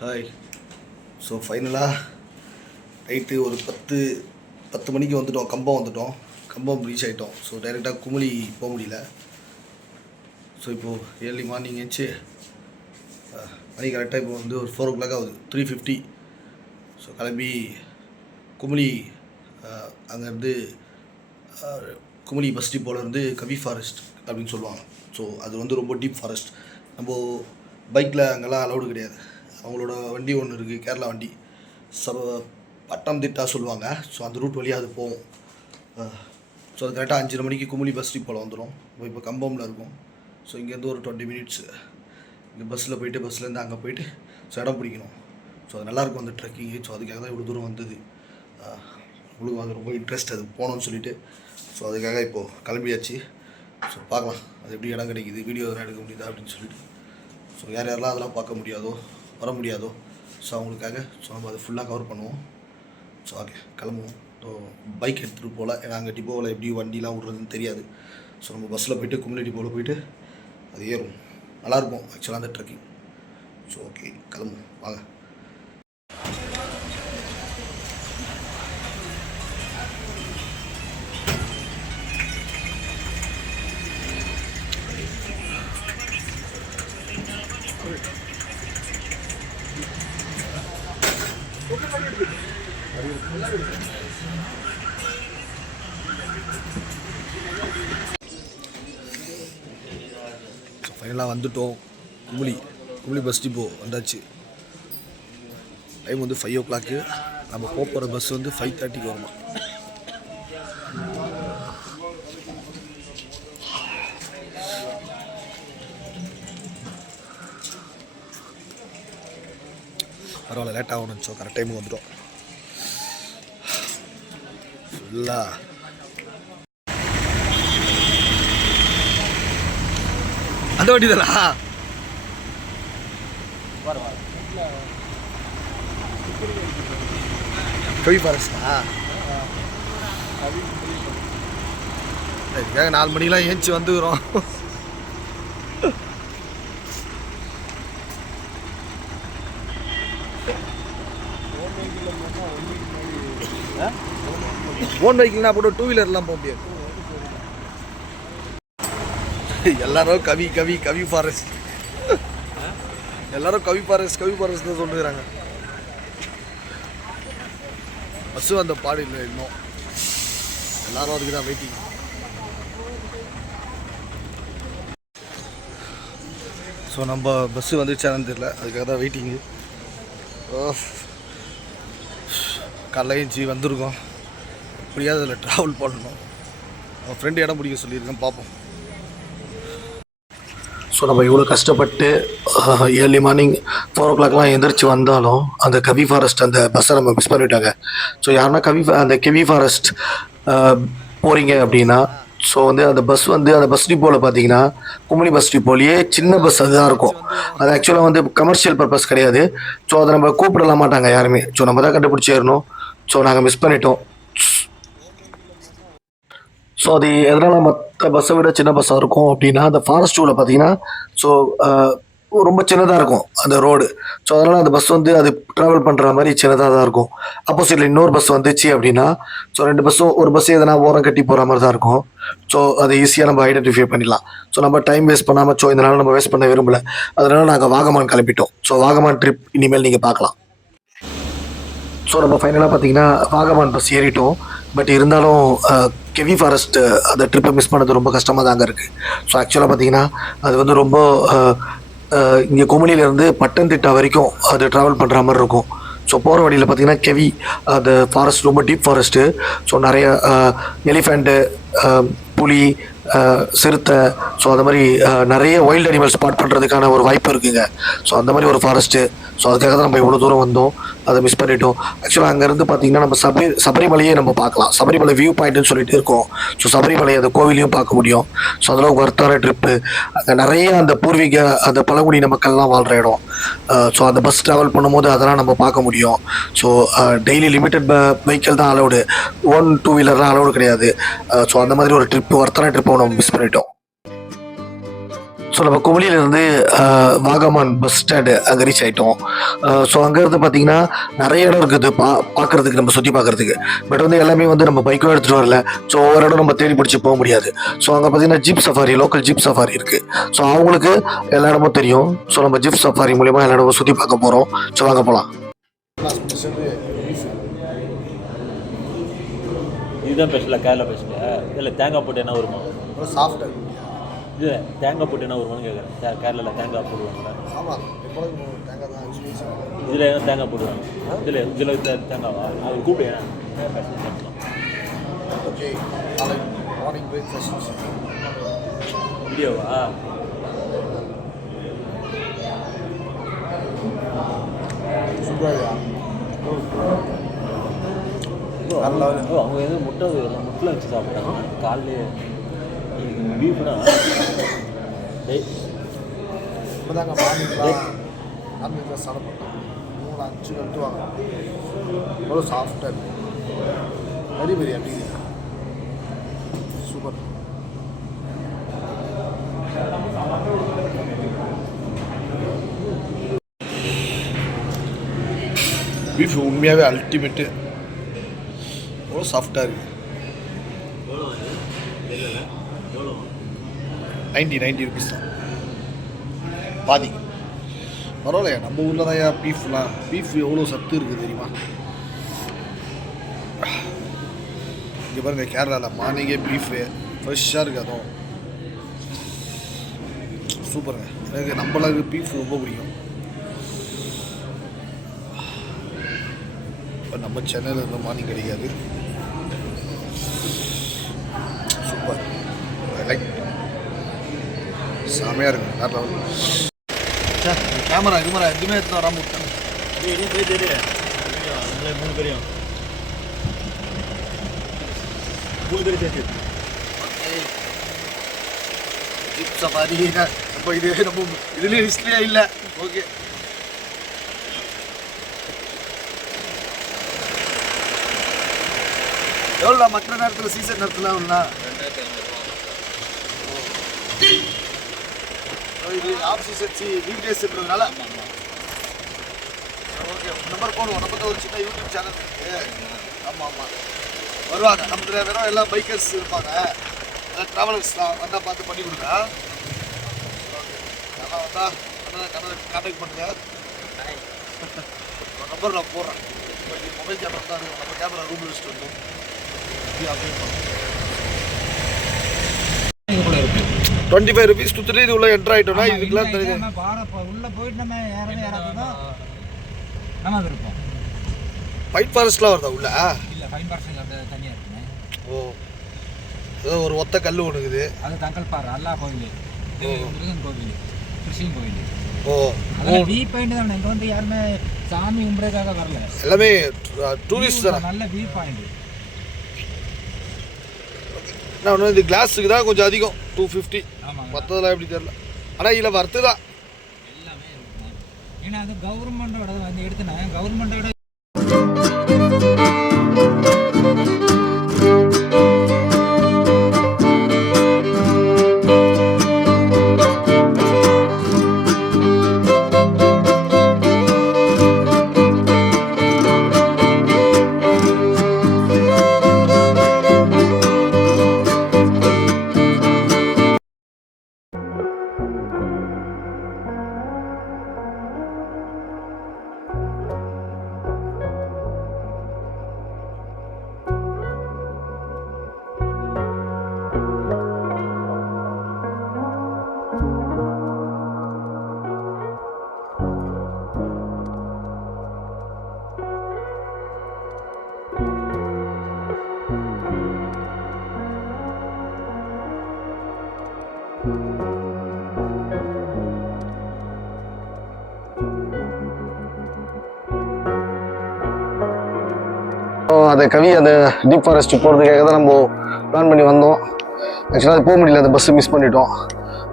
Hi. So ஃபைனலாக night ஒரு 10 மணிக்கு வந்துட்டோம். கம்பம் ரீச் ஆகிட்டோம். ஸோ டைரெக்டாக குமுளி போக முடியல. ஸோ இப்போது ஏர்லி மார்னிங் ஏச்சு மணி கரெக்டாக இப்போ வந்து ஒரு 4 o'clock ஆகுது, 3:50. ஸோ கிளம்பி குமுளி அங்கேருந்து குமுளி பஸ் டிப்போலேருந்து கவி ஃபாரஸ்ட் அப்படின்னு சொல்லுவாங்க. ஸோ அது வந்து ரொம்ப டீப் ஃபாரஸ்ட். நம்ம பைக்கில் அங்கெல்லாம் அலௌடு கிடையாது. அவங்களோட வண்டி ஒன்று இருக்குது, கேரளா வண்டி, பட்டம்திட்டா சொல்லுவாங்க. ஸோ அந்த ரூட் வழியாக அது போகும். ஸோ அது கரெக்டாக 5:30 மணிக்கு குமுளி பஸ் டிப்போவில் வந்துடும். இப்போ கம்பமில் இருக்கும். ஸோ இங்கேருந்து ஒரு 20 minutes இங்கே பஸ்ஸில் போயிட்டு பஸ்லேருந்து அங்கே போயிட்டு ஸோ இடம் பிடிக்கணும். ஸோ அது நல்லாயிருக்கும் அந்த ட்ரெக்கிங்கு. ஸோ அதுக்காக தான் இவ்வளோ தூரம் வந்தது. உங்களுக்கு அது ரொம்ப இன்ட்ரெஸ்ட், அது போகணும்னு சொல்லிவிட்டு. ஸோ அதுக்காக இப்போது கிளம்பியாச்சு. ஸோ பார்க்கலாம் அது எப்படி இடம் கிடைக்கிது, வீடியோ எதனா எடுக்க முடியுதா அப்படின்னு சொல்லிட்டு. ஸோ யாரெல்லாம் அதெல்லாம் பார்க்க முடியாதோ, வர முடியாதோ, ஸோ அவங்களுக்காக ஸோ நம்ம அதை ஃபுல்லாக கவர் பண்ணுவோம். ஸோ ஓகே கிளம்புவோம். ஸோ பைக் எடுத்துகிட்டு போகல, ஏன்னா அங்கே டிப்போவில் எப்படி வண்டிலாம் விட்றதுன்னு தெரியாது. ஸோ நம்ம பஸ்ஸில் போய்ட்டு குமுளி டிப்போவில் போய்ட்டு அது ஏறும். நல்லாயிருக்கும் ஆக்சுவலாக அந்த ட்ரெக்கிங். ஸோ ஓகே கிளம்புவோம் வாங்க. ஃபைனலாக வந்துட்டோம். குமுளி பஸ் டிப்போ வந்தாச்சு. டைம் வந்து 5 o'clock. நம்ம போகிற பஸ் வந்து 5:30 வருமா. பரவாயில்ல, லேட் ஆகணும். ஸோ கரெக்ட் டைமுக்கு வந்துடும். ஃபுல்லாக அந்த வண்டி தானா கவி ஃபாரஸ்டா? இதுக்காக 4 மணிக்கெலாம் ஏஞ்சி வந்துக்கிறோம். ஓன் வெஹிக்கிள்னா போட்டு 2 வீலர்லாம் போக முடியாது. எல்லாரும் கவி ஃபாரஸ்ட், எல்லாரும் கவி ஃபாரஸ்ட் தான் சொல்லுறாங்க. பஸ்ஸு அந்த பாடு இல்லை இன்னும். எல்லாரும் அதுக்கு தான் வெயிட்டிங். ஸோ நம்ம பஸ்ஸு வந்துச்சானு தெரியல, அதுக்காக தான் வெயிட்டிங்கு. காலைல ஏஞ்சி வந்திருக்கோம். எப்படியாவது அதில் ட்ராவல் பண்ணணும். அவன் ஃப்ரெண்டு இடம் பிடிக்க சொல்லியிருக்கேன், பார்ப்போம். ஸோ நம்ம இவ்வளோ கஷ்டப்பட்டு ஏர்லி மார்னிங் 4 o'clockலாம் எந்திரிச்சு வந்தாலும் அந்த கவி ஃபாரஸ்ட் அந்த பஸ்ஸை நம்ம மிஸ் பண்ணிவிட்டாங்க. ஸோ யாருன்னா அந்த கவி ஃபாரஸ்ட் போகிறீங்க அப்படின்னா, ஸோ வந்து அந்த பஸ் டிப்போவில் பார்த்தீங்கன்னா குமுளி பஸ் டிப்போலேயே சின்ன பஸ் அதுதான் இருக்கும். அது ஆக்சுவலாக வந்து கமர்ஷியல் பர்பஸ் கிடையாது. ஸோ அதை நம்ம கூப்பிடலாம் மாட்டாங்க யாருமே. ஸோ நம்ம தான் கண்டுபிடிச்சி ஏறணும். ஸோ நாங்கள் மிஸ் பண்ணிட்டோம். ஸோ அது எதனால் மற்ற பஸ்ஸை விட சின்ன பஸ்ஸாக இருக்கும் அப்படின்னா, அந்த ஃபாரஸ்ட் ஊரில் பார்த்தீங்கன்னா ஸோ ரொம்ப சின்னதாக இருக்கும் அந்த ரோடு. ஸோ அதனால் அந்த பஸ் வந்து அது ட்ராவல் பண்ணுற மாதிரி சின்னதாக தான் இருக்கும். ஆப்போசிட்டில் இன்னொரு பஸ் வந்துச்சு அப்படின்னா ஸோ 2 பஸ்ஸும் ஒரு பஸ்ஸு எதனா ஓரம் கட்டி போகிற மாதிரி தான் இருக்கும். ஸோ அதை ஈஸியாக நம்ம ஐடென்டிஃபை பண்ணிடலாம். ஸோ நம்ம டைம் வேஸ்ட் பண்ணாமல், ஸோ இதனால் நம்ம வேஸ்ட் பண்ண விரும்பலை. அதனால் நாங்கள் வாகமான் கிளம்பிட்டோம். ஸோ வாகமான் ட்ரிப் இனிமேல் நீங்கள் பார்க்கலாம். ஸோ நம்ம ஃபைனலாக பார்த்தீங்கன்னா வாகமான் பஸ் ஏறிட்டோம். பட் இருந்தாலும் கவி ஃபாரஸ்ட் அந்த ட்ரிப்பை மிஸ் பண்ணது ரொம்ப கஷ்டமாக தாங்க இருக்குது. ஸோ ஆக்சுவலாக பார்த்தீங்கன்னா அது வந்து ரொம்ப இங்கே குமுளியிலேருந்து பட்டம்திட்டா வரைக்கும் அது ட்ராவல் பண்ணுற மாதிரி இருக்கும். ஸோ போகிற வழியில் பார்த்தீங்கன்னா கவி அந்த ஃபாரஸ்ட் ரொம்ப டீப் ஃபாரஸ்ட்டு. ஸோ நிறைய எலிஃபெண்ட்டு, புலி, சிறுத்தை, ஸோ அந்த மாதிரி நிறைய வைல்டு அனிமல் ஸ்பாட் பண்ணுறதுக்கான ஒரு வாய்ப்பு இருக்குங்க. ஸோ அந்த மாதிரி ஒரு ஃபாரஸ்ட்டு. ஸோ அதுக்காக தான் நம்ம இவ்வளோ தூரம் வந்தோம், அதை மிஸ் பண்ணிட்டோம். ஆக்சுவலாக அங்கேருந்து பார்த்தீங்கன்னா நம்ம சபரிமலையே நம்ம பார்க்கலாம். சபரிமலை வியூ பாயிண்ட்டுன்னு சொல்லிட்டு இருக்கோம். ஸோ சபரிமலை அந்த கோவிலையும் பார்க்க முடியும். ஸோ அதெல்லாம் ஒர்த்தான ட்ரிப்பு. அங்கே நிறைய அந்த பூர்வீக அந்த பழங்குடியின மக்கள்லாம் வாழ்கிற இடம். ஸோ அந்த பஸ் ட்ராவல் பண்ணும்போது அதெல்லாம் நம்ம பார்க்க முடியும். ஸோ டெய்லி லிமிட்டட் வெஹிக்கிள் தான் அலௌடு, 1-2 வீலர்லாம் அலௌடு கிடையாது. ஸோ அந்த மாதிரி ஒரு ட்ரிப்பு, ஒர்த்தான ட்ரிப்பை நம்ம மிஸ் பண்ணிட்டோம். ஸோ நம்ம குமளியிலேருந்து வாகமான் பஸ் ஸ்டாண்டு அங்கே ரீச் ஆகிட்டோம். ஸோ அங்கேருந்து பார்த்தீங்கன்னா நிறைய இடம் இருக்குது பார்க்குறதுக்கு, நம்ம சுற்றி பார்க்குறதுக்கு. பட் வந்து எல்லாமே வந்து நம்ம பைக்கும் எடுத்துகிட்டு வரல. ஸோ ஒவ்வொரு இடம் நம்ம தேடி பிடிச்சி போக முடியாது. ஸோ அங்கே பார்த்தீங்கன்னா jeep safari, local jeep safari இருக்குது. ஸோ அவங்களுக்கு எல்லா இடமும் தெரியும். ஸோ நம்ம ஜீப் சஃபாரி மூலிமா எல்லா இடமும் சுற்றி பார்க்க போகிறோம். ஸோ வாங்க போகலாம். இதுதான் ஸ்பெஷலாக கேரளா ஸ்பெஷலாக. இதில் தேங்காய் போட்டு என்ன வருமா? சாஃப்டாக இது தேங்காய் போட்டு என்ன வருமானு கேட்குறேன். கேரளாவில் தேங்காய் போடுவாங்களா? ஆமாம், எப்பொழுது தேங்காய் தான் யூஸ் பண்ணி. இதில் என்ன தேங்காய் போடுவாங்க? இதில் தேங்காவா? அது கூப்பிடு ஏன்னா ஓகே, நாளை மார்னிங் பிரேக்ஃபாஸ்ட் வீடியோவா? சூப்பராக அவங்க எதுவும் முட்டை வச்சு சாப்பிட்டாங்க காலையிலே. பீஃப்னா இப்போ தாங்க மார்னிங்லாம் நான்வெஜ்லாம் சாப்பிட்றோம். 3-5 கட்டுவாங்க. எவ்வளோ சாஃப்டாக இருக்கும். வெரி வெரி அப்படி சூப்பர். பீஃப் உண்மையாகவே அல்டிமேட்டு. எவ்வளோ சாஃப்டாக இருக்குது. 90 ருபீஸ் தான் பாதி. பரவாயில்லையா, நம்ம ஊரில் தான் பீஃப்லாம். பீஃப் எவ்வளோ சத்து இருக்குது தெரியுமா? இங்கே பாருங்க, கேரளாவில் மார்னிங்கே பீஃபு ஃப்ரெஷ்ஷாக இருக்குது. அதுவும் சூப்பருங்க. எனக்கு நம்மளுக்கு பீஃப் ரொம்ப பிடிக்கும். இப்போ நம்ம சென்னையில் இருந்த மார்னிங் கிடைக்காது. Super, I like. செமையாக இருக்கும். வேறு லெவல். சார் கேமரா எதுவுமே எடுத்து வராமல் விட்டேன். தெரியும் 3 பேரையும் 3 பேர் சேர்த்து ஜிப் சஃபாரி நம்ம இதுலேயே லிஸ்ட்லேயே இல்லை. ஓகே, எவ்வளோண்ணா மற்ற நேரத்தில் சீசன் நேரத்தில் எவ்வளோண்ணா? இது ஆஃப் சீசன் வீக் டேஸ்ன்றதுனால. ஓகே, நம்பர் போடுவோம். நம்ம ஒரு சின்ன யூடியூப் சேனல் இருக்குது. ஆமாம் வருவாங்க. நம்ம வெறும் எல்லாம் பைக்கர்ஸ் இருப்பாங்க, ட்ராவலர்ஸ் தான். வந்தால் பார்த்து பண்ணி கொடுங்க. ஓகே, நல்லா வந்தால் கான்டாக்ட் பண்ணுங்கள். நம்பர் நான் போடுறேன். மொபைல் கேமரா தான் இருக்கும். நம்ம கேமரா ரூமில் வச்சுட்டு வந்தோம். அப்டேட் பண்ணுவோம். 25 ருபீஸ் கொடுத்துட்டு இது உள்ள என்ட்ரு ஆகிட்டோம்னா இதுக்கெல்லாம் தெரியுது. உள்ளே போயிட்டு நம்ம யாராவது நம்ம இருப்போம். பைன் ஃபாரஸ்ட்லாம் வருதா உள்ள? இல்லை, பைன் ஃபாரஸ்ட் தனியாக இருக்குங்க. ஓ, ஏதோ ஒரு ஒத்த கல் ஒன்று இருக்குது. அது தங்கல்பாறை அல்லா கோவில், முருகன் கோவில், கிருஷ்ணன் கோவில். ஓ, வியூ பாயிண்ட் தான். இங்கே வந்து யாருமே சாமி கும்பிட்றதுக்காக வரல, எல்லாமே டூரிஸ்ட் தான். நல்ல வியூ பாயிண்ட். நான் ஒன்று இந்த கிளாஸுக்கு தான் கொஞ்சம் அதிகம், 250. மற்றதெல்லாம் எப்படி தெரியல. ஆனால் இதில் வர்த்து தான் எல்லாமே. ஏன்னா அது கவர்மெண்டோட வந்து எடுத்துனா கவர்மெண்டோட அந்த கவி அந்த டீப் ஃபாரஸ்ட் போகிறதுக்காக தான் நம்ம பிளான் பண்ணி வந்தோம். ஆக்சுவலாக அது போக முடியல, அந்த பஸ்ஸு மிஸ் பண்ணிட்டோம்.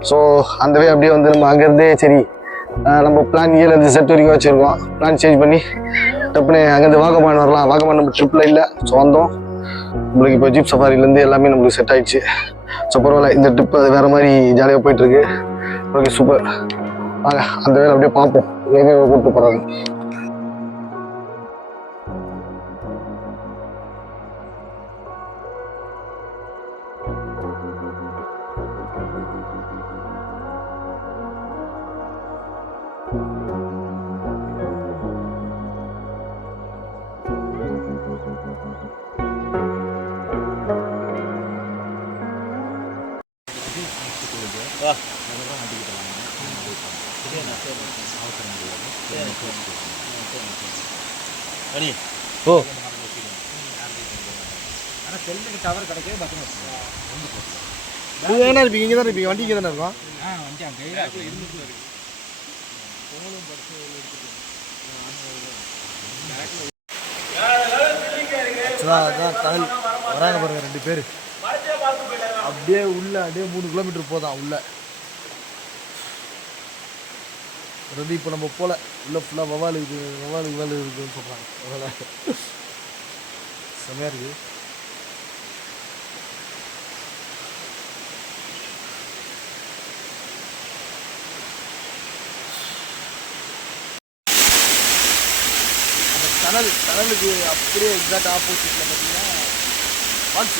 ஸோ அந்த வே அப்படியே வந்து நம்ம அங்கேருந்தே சரி நம்ம பிளான் ஏலேருந்து செட் வரைக்கும் வச்சுருக்கோம். பிளான் சேஞ்ச் பண்ணி டப்புனு அங்கேருந்து வாகமான் வரலாம். வாகமான் நம்ம ட்ரிப்பில் இல்லை. ஸோ வந்தோம். நம்மளுக்கு இப்போ ஜீப் சஃபாரிலேருந்து எல்லாமே நம்மளுக்கு செட் ஆகிடுச்சு. ஸோ பரவாயில்ல, இந்த ட்ரிப் அது வேறு மாதிரி ஜாலியாக போயிட்டுருக்கு. Okay super. வாங்க அந்த வேலை அப்படியே பார்ப்போம், எங்கே கூப்பிட்டு போகிறாங்க. மணி ஓ ஆனால் செல்லுக்கு டவர் கிடைக்கவே பக்கம் நீங்கள் தானே இருப்பீங்க, இங்கே தானே இருப்பீங்க, வண்டி இங்கே தானே இருக்கும். வந்து அங்கே கையில் அதான் கடல் வராங்க பாருங்க 2 பேர். அப்படியே உள்ள அப்படியே 3 கிலோமீட்டர் போதான் உள்ள. ரெடி இப்போ நம்ம போல உள்ள ஃபுல்லாக வவால் இருக்குன்னு சொல்கிறாங்க. அதனால் செம்மையாக இருக்குது. கடலுக்கு அப்படியே எக்ஸாக்ட் ஆப்போசிட்டில் பார்த்தீங்கன்னா ஃபால்ஸ்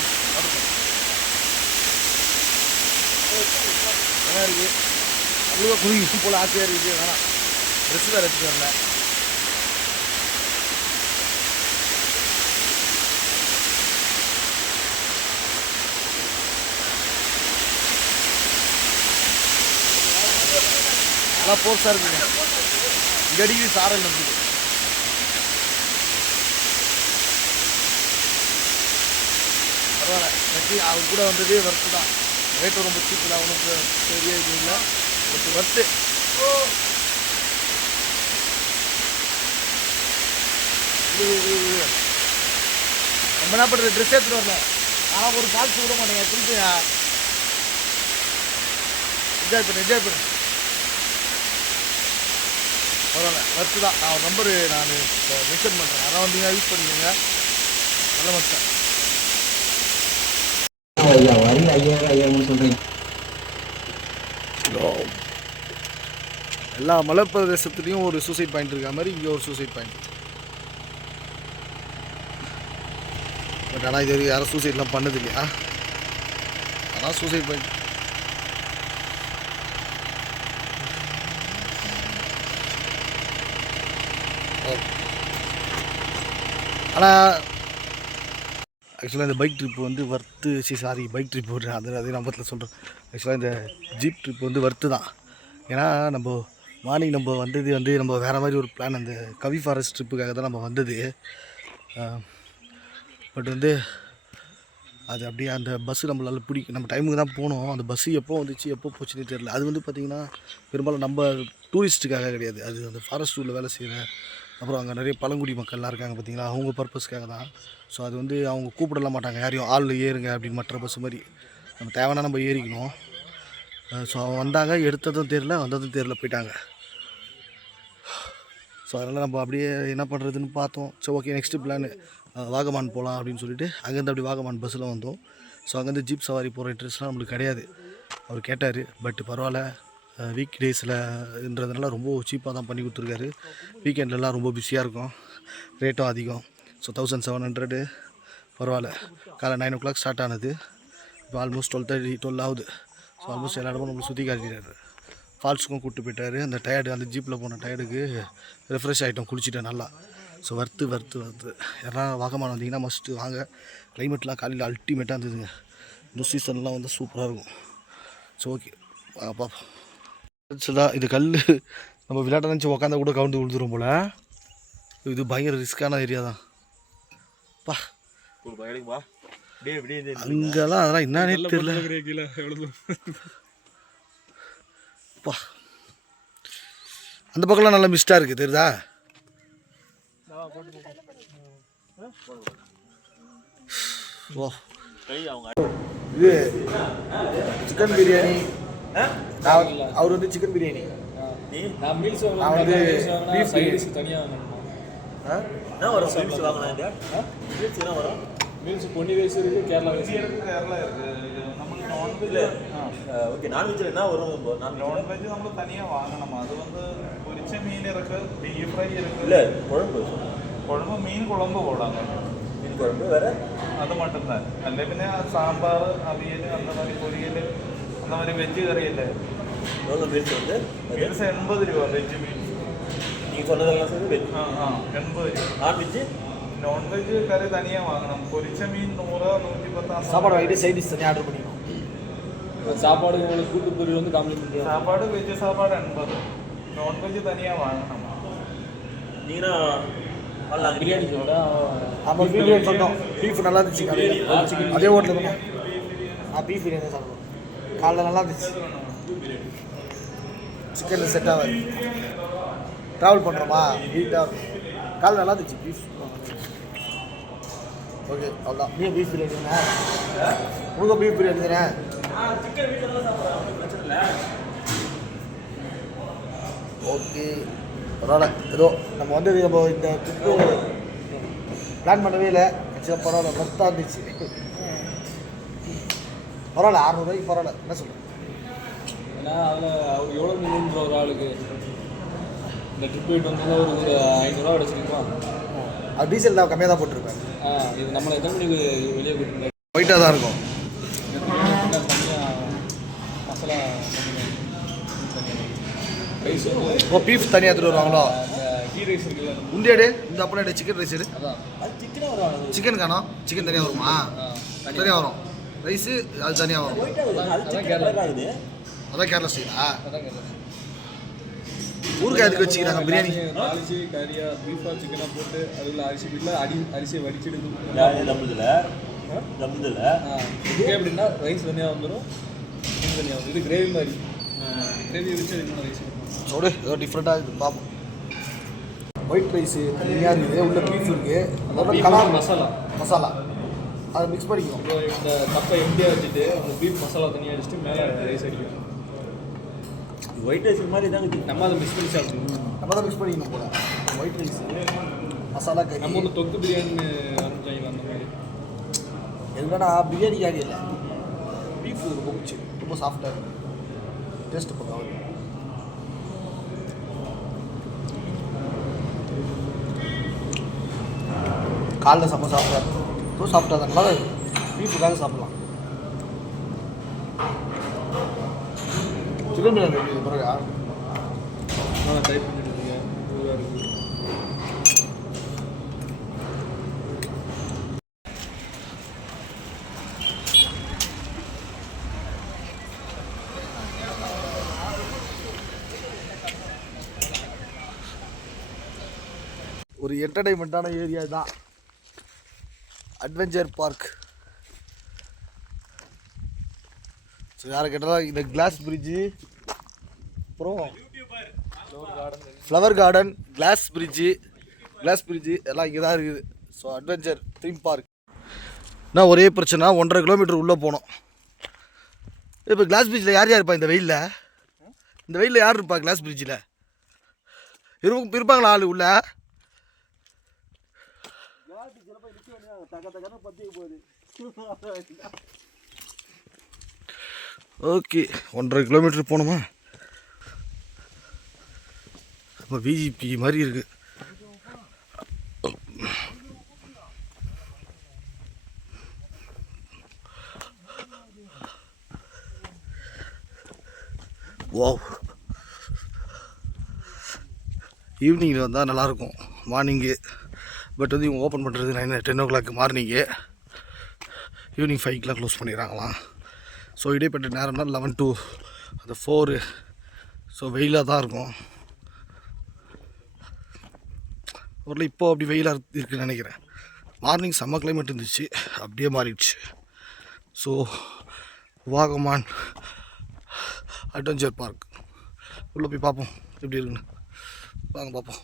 நல்லா இருக்குது. அவ்வளோவா குளிக்கும் போல் ஆசையாக இருக்குது. வேணாம், ட்ரெஸ்ஸு வேறு எடுத்துகிட்டு வரல. நல்லா போர்ஸாக இருக்குங்க. இங்கே அடிக்கடி சாரல் நம்புது. பரவாயில்ல, எனக்கு அவங்க கூட வந்ததே ஒர்த்து தான். ரேட்டு ரொம்ப சீப்பு தான், உனக்கு பெரிய இது இல்லை, பட் ஒர்த்து. நம்ம என்ன பண்ணுறது, ட்ரெஸ் எடுத்துகிட்டு வரல. ஆனால் ஒரு பால்ஸ் விட மாட்டேங்க, திருப்பி என்ஜாய் பண்ணு. பரவாயில்ல, ஒர்த்து தான். நான் நம்பரு நான் மென்ஷன் பண்ணுறேன், அதான் வந்தீங்கன்னா யூஸ் பண்ணிக்கோங்க. நல்ல மனுஷன். எல்லா மலைப்பிரதேசத்துலேயும் ஒரு சூசைட் பாயிண்ட் இருக்க மாதிரி இங்கே ஒரு சூசைட் பாயிண்ட். பட் ஆனால் இது யாரும் சூசைட்லாம் பண்ணது இல்லையா? ஆனால் சூசைட் பாயிண்ட். ஆனால் ஆக்சுவலாக இந்த பைக் ட்ரிப் வந்து பைக் ட்ரிப் விட்றேன், அதே நம்பத்தில் சொல்கிறேன். ஆக்சுவலாக இந்த ஜீப் ட்ரிப் வந்து வர்த்து தான். ஏன்னா நம்ம மார்னிங் நம்ம வந்தது வந்து நம்ம வேறு மாதிரி ஒரு பிளான், அந்த கவி ஃபாரஸ்ட் ட்ரிப்புக்காக தான் நம்ம வந்தது. பட் வந்து அது அப்படியே அந்த பஸ்ஸு நம்மளால் பிடிக்கும். நம்ம டைமுக்கு தான் போனோம். அந்த பஸ்ஸு எப்போ வந்துச்சு எப்போ போச்சுன்னே தெரியல. அது வந்து பார்த்திங்கன்னா பெரும்பாலும் நம்ம டூரிஸ்ட்டுக்காக கிடையாது, அது அந்த ஃபாரஸ்ட் ஊரில் வேலை செய்கிற, அப்புறம் அங்கே நிறைய பழங்குடி மக்கள்லாம் இருக்காங்க பார்த்திங்களா, அவங்க பர்பஸ்க்காக தான். ஸோ அது வந்து அவங்க கூப்பிடலாம் மாட்டாங்க யாரையும், ஆள் ஏறுங்க அப்படின்னு மற்ற பஸ் மாதிரி. நம்ம தேவைன்னா நம்ம ஏறிக்கணும். ஸோ அவங்க வந்தாங்க, எடுத்ததும் தெரியல, வந்ததும் தெரியல, போயிட்டாங்க. ஸோ அதனால் நம்ம அப்படியே என்ன பண்ணுறதுன்னு பார்த்தோம். So okay, next plan Vagamon போகலாம் அப்படின்னு சொல்லிட்டு அங்கேருந்து அப்படி வாகமான் பஸ்ஸில் வந்தோம். ஸோ அங்கேருந்து ஜீப் சவாரி போகிற இன்ட்ரெஸ்ட்லாம் நம்மளுக்கு கிடையாது. அவர் கேட்டார், பட் பரவாயில்ல, வீக் டேஸில்ன்றதுனால ரொம்ப சீப்பாக தான் பண்ணி கொடுத்துருக்காரு. வீக்கெண்ட்லலாம் ரொம்ப பிஸியாக இருக்கும், ரேட்டும் அதிகம். ஸோ 1700 பரவாயில்ல. காலை 9 o'clock ஸ்டார்ட் ஆனது, இப்போ ஆல்மோஸ்ட் 12 ஆகுது. ஸோ ஆல்மோஸ்ட் எல்லா இடமும் நம்மளுக்கு சுற்றி காட்டிட்டார். ஃபால்ஸுக்கும் கூப்பிட்டு போயிட்டார். அந்த அந்த ஜீப்பில் போன டயர்டுக்கு ரெஃப்ரெஷ் ஆகிட்டோம், குளிச்சுட்டேன் நல்லா. ஸோ வர்த்து யாராவது வாகமான் வந்தீங்கன்னா மஸ்ட்டு வாங்க. கிளைமேட்லாம் காலையில் அல்டிமேட்டாக இருந்ததுங்க. இந்த சீசன்லாம் வந்து சூப்பராக இருக்கும். ஸோ ஓகே பார்ப்போம். தான் இது கல் நம்ம விளையாட்ட நினச்சி உக்காந்தா கூட கவுந்து விழுந்துரும் போல். இது பயங்கர ரிஸ்க்கான ஏரியா தான். பா அங்கெல்லாம் அதெல்லாம் என்னன்னே தெரியல. பா அந்த பக்கம்லாம் நல்லா மிஸ்டாக இருக்குது, தெரியுதா? ஓ இது சிக்கன் பிரியாணி. அவர் வந்து சிக்கன் பிரியாணி, நான் வந்து பீஃப் பிரியாணி தனியாக. என்ன வரும் மீல்ஸ் வாங்கினா? மீல்ஸ் என்ன வரும்? மீல்ஸ் பொன்னி ரைஸ் இருக்குது, கேரளா ரைஸ் இருக்குது. நம்மளுக்கு இல்லை ஓகே நான்வெஜ்ஜில் என்ன வரும் நான்வெஜ் நம்ம தனியாக வாங்கணும். அது வந்து பொரிச்ச மீன் இருக்கு, பீஃப் ஃப்ரை இருக்கு. இல்லை குழம்பு குழம்பு மீன் குழம்பு போடாங்க. மீன் குழம்பு வேறு அது மட்டும்தான். அல்ல പിന്നെ സാമ്പാർ, അവിയൽ, அந்த மாதிரி பொரியல், அந்த மாதிரி வெஜ்ஜு கறி இல்லை. எவ்வளோ மீல்ஸ் வந்து மீல்ஸ் 80 ரூபா வெஜ்ஜு மீல்ஸ். நீங்கள் சொன்னதெல்லாம் சரி வெஜ். 80 ரூபா. நான்வெஜ்ஜு നോൺവെജ് കറി തനിயாக വാങ്ങണം. പൊരിച്ച മീൻ 100, 110. சாப்பாடு வாங்கிட்டு சைட் டிஷ் தனியாக ஆர்டர் பண்ணிக்கணும். சாப்பாடு உங்களுக்கு கூட்டு பொரியல் வந்து காம்ப்ளிமெண்ட்ரி. சாப்பாடு வெஜ்ஜு சாப்பாடு 80. നോൺവെജ് தனியாக வாங்கணும். நீங்கன்னா பிரியாணி கூட நம்ம பிரியாணி சொன்னோம், பீஃப் நல்லா இருந்துச்சு. அதே ஹோட்டலில் தான் பீஃப் பிரியாணி சாப்பிடுவோம். காலைல நல்லா இருந்துச்சு. சிக்கன் செட் ஆகாது. ட்ராவல் பண்ணுறோமா ஹீட்டாக காலைல நல்லா இருந்துச்சு பீஃப். ஓகே அவ்வளோதான். நீ பீஃப் பிரியாணி தானே? உங்கள் பீஃப் பிரியாணி தானே? சிக்கன் வீட்டில் தான் சாப்பிட்றேன், பிரச்சனை இல்லை. ஓகே பரவாயில்ல. ஏதோ நம்ம வந்து நம்ம இந்த ட்ரிப்பு பிளான் பண்ணவே இல்லை. ஆக்சுவலாக பரவாயில்ல, மொத்தம் இருந்துச்சு. பரவாயில்ல, 600 ரூபாய்க்கு பரவாயில்ல. என்ன சொல்கிறேன்? ஏன்னா அதில் எவ்வளோ மீனுன்ற ஒரு ஆளுக்கு இந்த ட்ரிப் போயிட்டு வந்தது ஒரு 500 ரூபா அடிச்சிருக்குமா? அது டீசல் தான் கம்மியாக தான் போட்டிருப்பேன். இது நம்மளை எத்தனை மணிக்கு வெளியே போயிட்டு ஒயிட்டாக தான் இருக்கும். தனியாக மசாலா ரைஸ் ஓ பீஃப் தனியாக எடுத்துகிட்டு வருவாங்களோ? கீ ரைஸ் இருக்குல்ல, உண்டியாடு இந்த அப்பளம் சிக்கன் ரைஸ் எடு. அதான் அது சிக்கனே வரும். சிக்கன் காணோம், சிக்கன் தனியாக வருமா? தனியாக வரும். ரைஸு அது தனியாக வரும். அது சிக்கன் ஆகுது. அதான் கேரளா ஸ்டைலா? அதான் கேட்டேன். ஊருக்கு அதுக்கு வச்சுக்கிறாங்க பிரியாணி. தாளிச்சு கறியாக பீஃபாக சிக்கனாக போட்டு அதில் அரிசி வீட்டில் அரிசியை வடிச்சிடுது. தம்புதில் இதுக்கே எப்படின்னா ரைஸ் தனியாக வந்துடும், சிக்கன் தனியாக வந்துடும். இது கிரேவி மாதிரி, கிரேவி வச்சு அது ரைஸ் சோடு ஏதோ டிஃப்ரெண்ட்டாக இருக்குது பார்ப்போம். ஒயிட் ரைஸு தனியாக இருக்குது, உள்ள பீஃப் இருக்குது, அதோட கலர் மசாலா மசாலா அதை மிக்ஸ் பண்ணிக்கணும். இந்த கப்பை எம்டியாக வச்சுட்டு அந்த பீஃப் மசாலா தனியாக அடிச்சுட்டு மேலே ரைஸ் அடிக்கும். ஒயிட் ரைஸ் மாதிரி தான் நம்ம அதை மிக்ஸ் பண்ணி சாப்பிடுவோம். நம்ம தான் மிக்ஸ் பண்ணிக்கணும் போல. ஒயிட் ரைஸு மசாலா கறி. நம்ம ஒன்று தொக்கு பிரியாணி ஆரம்பிச்சாங்க அந்த மாதிரி. என்னன்னா பிரியாணி காரி இல்லை, பீஃப் ரொம்ப பிடிச்சி, ரொம்ப சாஃப்டாக இருக்குது. டேஸ்ட்டு பார்க்க காலைல செம்ம சாப்பிட்டா இருக்கும், சாப்பிட்டா தான் நல்லா இருக்கும். பீஃபுக்காக சாப்பிட்லாம். சிக்கன் பிரியாணி இருக்குது பிறகு நல்லா டைப் பண்ணிட்டு இருக்கீங்க, இதுவாக இருக்குது. ஒரு என்டர்டைன்மெண்ட்டான ஏரியா தான் அட்வென்ச்சர் பார்க். ஸோ யாரை கேட்டாலும் இந்த கிளாஸ் பிரிட்ஜு, அப்புறம் ஃப்ளவர் கார்டன், கிளாஸ் பிரிட்ஜு எல்லாம் இங்கே தான் இருக்குது. So adventure theme park. நான் ஒரே பிரச்சனை, 1.5 கிலோமீட்டர் உள்ளே போனோம். இப்போ கிளாஸ் பிரிட்ஜில் யார் இருப்பா இந்த வெயிலில்? இந்த வெயிலில் யார் இருப்பா கிளாஸ் பிரிட்ஜில்? இருப்பாங்களா ஆள் உள்ள? ஓகே 1.5 கிலோமீட்டர் போகணுமா? இப்போ விஜிபி மாதிரி இருக்கு. வாவ், ஈவினிங்கில் வந்தால் நல்லாயிருக்கும். மார்னிங்கு பட் வந்து இவங்க ஓப்பன் பண்ணுறது 10 o'clock மார்னிங்கு, ஈவினிங் 5 க்ளோஸ் பண்ணிடுறாங்களாம். ஸோ இடைப்பட்ட நேரம்னா 11 to 4. ஸோ வெயிலாக தான் இருக்கும். ஊரில் இப்போ அப்படி வெயிலாக இருக்குதுன்னு நினைக்கிறேன். மார்னிங் செம்ம கிளைமேட் இருந்துச்சு, அப்படியே மாறிடுச்சு. ஸோ வாகமான் அட்வென்ச்சர் பார்க் உள்ளே போய் பார்ப்போம் எப்படி இருக்குன்னு. வாங்க பார்ப்போம்.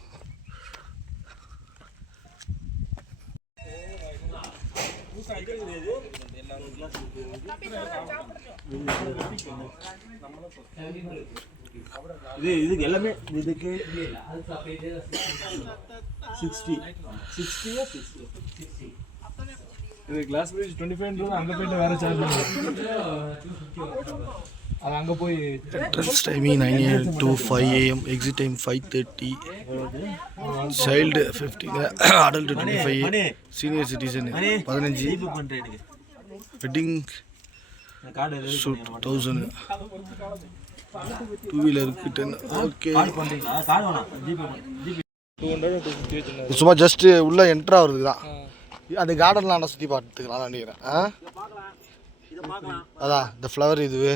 இதுக்கு எல்லாமே இதுக்கு 60 இது கிளாஸ் பிரிட்ஜ் 25 அங்கே போயிட்டு வேறு சார்ஜ் பண்ணுவோம். அது அங்கே போய் Entrance timing 9 AM to 5 AM. Exit time 5:30. Child 15. Adult 25. Senior citizen 15. GPay பண்ணுறேன் எனக்கு Wedding card shoot 1000. Two wheeler 10. Okay. பண்ணுறீங்களா கார்டு வேணாம் ஜிபே ஜிபே 200 250 வச்சுருந்தாரு. சும்மா ஜஸ்ட் உள்ள என்ட்ரு ஆகுறதுக்கு தான். அந்த கார்டன்லாம் நான் சுற்றி பார்த்துக்கலாம் நினைக்கிறேன். அதான் இந்த ஃப்ளவர் இதுவே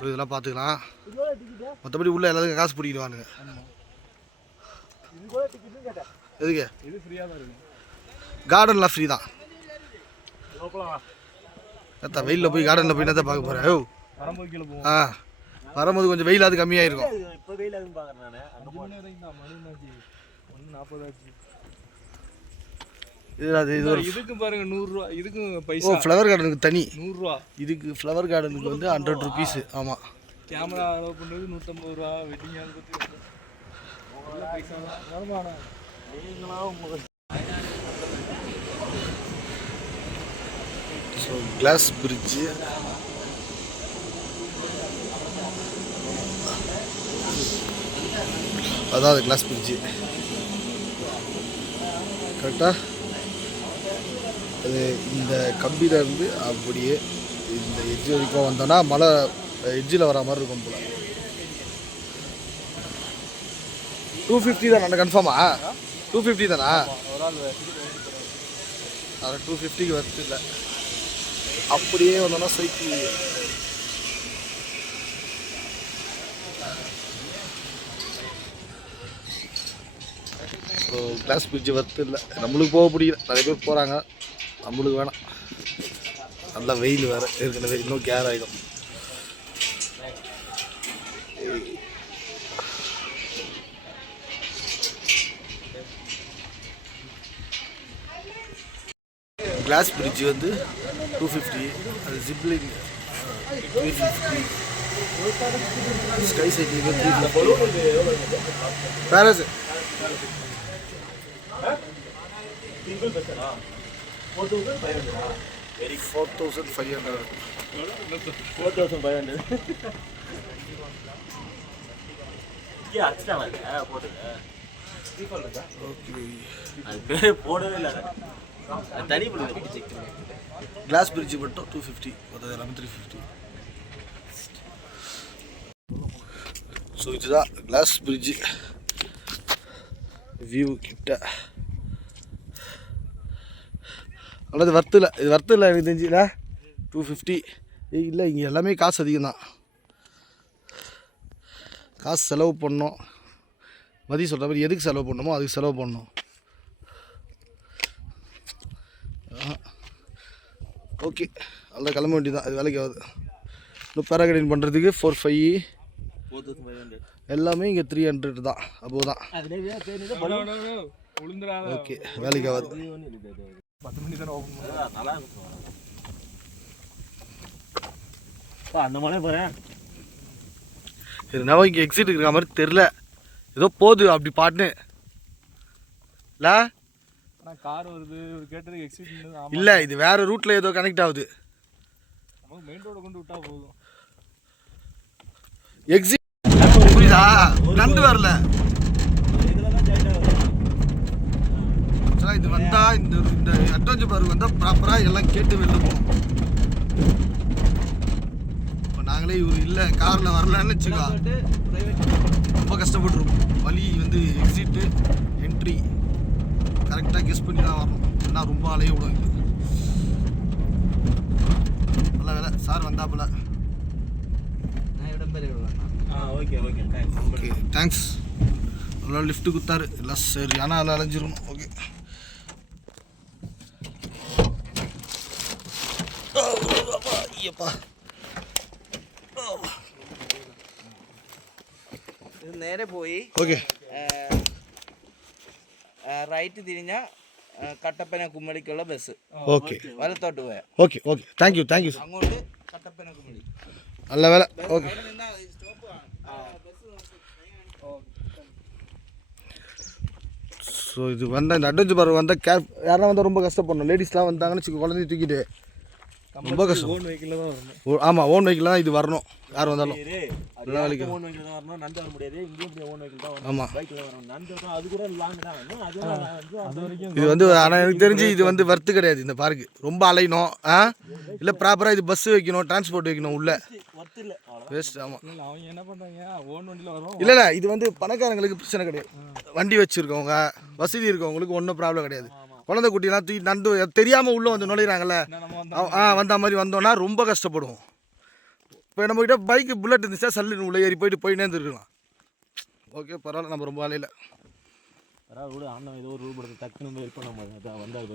இதெல்லாம் பார்த்துக்கலாம். மற்றபடி உள்ள எல்லாத்துக்கும் காசு பிடிக்கிடுவானுங்க. எதுக்கு இது ஃப்ரீயாக தான் இருக்கும். கார்டன்லாம் ஃப்ரீ தான். வெயிலில் போய் கார்டனில் போய் என்னத்தை பார்க்க போகிறேன். வரும்போது கீழே போவோம். வரும்போது கொஞ்சம் வெயிலாவது கம்மியாக இருக்கும். இப்போ வெயில் ஆகுன்னு பார்க்குறேன் நான் அங்கே 5 மணி வரைக்கும் தான். மணி என்னாச்சு? 1:40 ஆச்சு. இது ஒரு இதுக்கு பாருங்க 100 ரூபா. இதுக்கு ஓ பைசா ஃப்ளவர் கார்டனுக்கு தனி 100 ரூபா. இதுக்கு ஃப்ளவர் கார்டனுக்கு வந்து 100 ருபீஸ். ஆமாம், கேமரா அலோவ் பண்ணுறது 150 ரூபா. வெட்டிங் ஆல்பத்து பைசா தான் வருமானம். ஸோ கிளாஸ் பிரிட்ஜு அதான் அது கிளாஸ் பிரிட்ஜு கரெக்டாக. அது இந்த கம்பியிலேருந்து அப்படியே இந்த எட்ஜ் வரைக்கும் வந்தோன்னா மலை எட்ஜில் வர மாதிரி இருக்கும் போல். 250 தானே கன்ஃபார்மா? 250 தானா? ஒரு ஆள் அது 250க்கு வருது இல்லை. அப்படியே வந்தோன்னா சைக்கிள் ஸோ கிளாஸ் பிரிட்ஜு வருது இல்லை. நம்மளுக்கு போக பிடிக்கல, நிறைய பேர் போகிறாங்க, நம்மளுக்கு வேணாம். நல்லா வெயில் வேறு ஏற்கனவே இன்னும் கேர் ஆகிடும். கிளாஸ் பிரிட்ஜ் வந்து 250, அது ஜிப்லிங் 350, ஸ்கை சைக்கிளுக்கு 350, பேரஸ் 4,500. 4500 இங்கே அடிச்சிட்டாங்க போட்டுங்க. ஓகே, அது பேரே போடவே இல்லை. அது தனி பண்ணுங்க. கிளாஸ் பிரிட்ஜ் மட்டும் 250, மற்றது எல்லாமே 350. ஸோ இதுதான் கிளாஸ் பிரிட்ஜு வியூ கிட்ட. ஆனால் இது வர்த்தில், இது வர்த்தில் எனக்கு தெரிஞ்சுல 250. இல்லை, இங்கே எல்லாமே காசு அதிகம் தான். காசு செலவு பண்ணோம். மதியம் சொல்கிற மாதிரி எதுக்கு செலவு பண்ணணுமோ அதுக்கு செலவு பண்ணணும். ஓகே, நல்லா கிளம்ப வேண்டியதான். அது வேலைக்கு ஆகுது. இன்னும் பேராகிளைடிங் பண்ணுறதுக்கு 4500 எல்லாமே இங்கே 300 தான். அப்போ தான் உளுந்துடாத. ஓகே, வேலைக்கு ஆகுது. 10 மணி தானே ஓப்பன் பண்ணுறேன். நல்லா இருக்கும். அந்த மலை போகிறேன். என்னவோ இங்கே எக்ஸிட் இருக்கிற மாதிரி தெரில, ஏதோ போகுது அப்படி பாட்டுன்னு இல்லை. ஆனால் கார் வருது கேட்டதுக்கு எக்ஸிட் இல்லை, இது வேறு ரூட்டில் ஏதோ கனெக்ட் ஆகுது. நமக்கு மெயின் ரோட கொண்டு விட்டா போதும். எக்ஸிட் புரியுதா? நண்டு வரல. இது வந்தால் இந்த அட்வென்ச்சர் பார்க் வந்தால் ப்ராப்பராக எல்லாம் கேட்டு வெளில போகணும். இப்போ நாங்களே இவர் இல்லை காரில் வரலான்னு வச்சுக்கோ, ரொம்ப கஷ்டப்பட்டுருக்கோம். வழி வந்து எக்ஸிட்டு என்ட்ரி கரெக்டாக கெஸ் பண்ணி தான் வரணும். ஏன்னா ரொம்ப அலைய விடும் இது. நல்ல வேலை சார் வந்தாப்புல. Okay okay okay, thanks. நல்லா லிஃப்ட்டு கொடுத்தாரு. எல்லாம் சரி, ஆனால் எல்லாம் அலைஞ்சிடணும். ஓகே, ஐயப்பா നേരെ പോയി ഓക്കെ റൈറ്റ് തിരിഞ്ഞ കട്ടപ്പന കുമ്മളിക്കുള്ള ബസ് ഓക്കെ വലത്തോട്ട് പോയാ ഓക്കെ ഓക്കെ താങ്ക് യു അങ്ങോട്ട് കട്ടപ്പന കുമ്മളി. നല്ല വേല. ഓക്കെ, ஸோ இது வந்தால் இந்த அட்வென்ச்சர் பார்க் வந்தால் யாரெல்லாம் வந்தால் ரொம்ப கஷ்டப்படணும். லேடிஸ்லாம் வந்தாங்கன்னு வச்சுக்கோ, குழந்தைய தூக்கிட்டு ரொம்ப கஷ்டம். ஓன் வெஹிக்கிளில் தான் வரணும். ஆமாம், ஓன் வெஹிக்கிள் தான் இது வரணும் யார் வந்தாலும். ஓன் வெஹிக்கிள் தான் வரணும், நந்து வர முடியாது, இங்கேயும் ஓன் வெஹிக்கிள் தான் வரணும். ஆமாம், பைக்கில் வரணும், நந்து வரணும், அது கூட லாங் தான். அது வரைக்கும் இது வந்து ஆனால் எனக்கு தெரிஞ்சு இது வந்து வர்த்து கிடையாது இந்த பார்க்கு. ரொம்ப அலையணும். இல்லை ப்ராப்பராக இது பஸ் வைக்கணும், டிரான்ஸ்போர்ட் வைக்கணும் உள்ளே. ஒர்த்து இல்லை அவ்வளோ. வேஸ்ட். ஆமாம். இல்லை அவங்க என்ன பண்ணுறாங்க, ஓன் வண்டியில் வரும். இல்லை இல்லை, இது வந்து பணக்காரங்களுக்கு பிரச்சனை கிடையாது. வண்டி வச்சுருக்கவங்க, வசதி இருக்கவங்களுக்கு ஒன்றும் ப்ராப்ளம் கிடையாது. குழந்தை குட்டிலாம் தூக்கி நந்து தெரியாமல் உள்ளே வந்து நுழையிறாங்கல்ல, வந்த மாதிரி வந்தோன்னா ரொம்ப கஷ்டப்படுவோம். இப்போ நம்மக்கிட்ட பைக்கு புல்லட் இருந்துச்சா சல்லுன்னு உள்ளே ஏறி போயிட்டே இருந்துருக்கலாம். ஓகே, பரவாயில்ல, நம்ம ரொம்ப வேலையில். ரூல் ஆனா ஏதோ ஒரு ரூல் போடுறது டக்குன்னு ஹெல்ப் பண்ண மாதிரி வந்தாரு.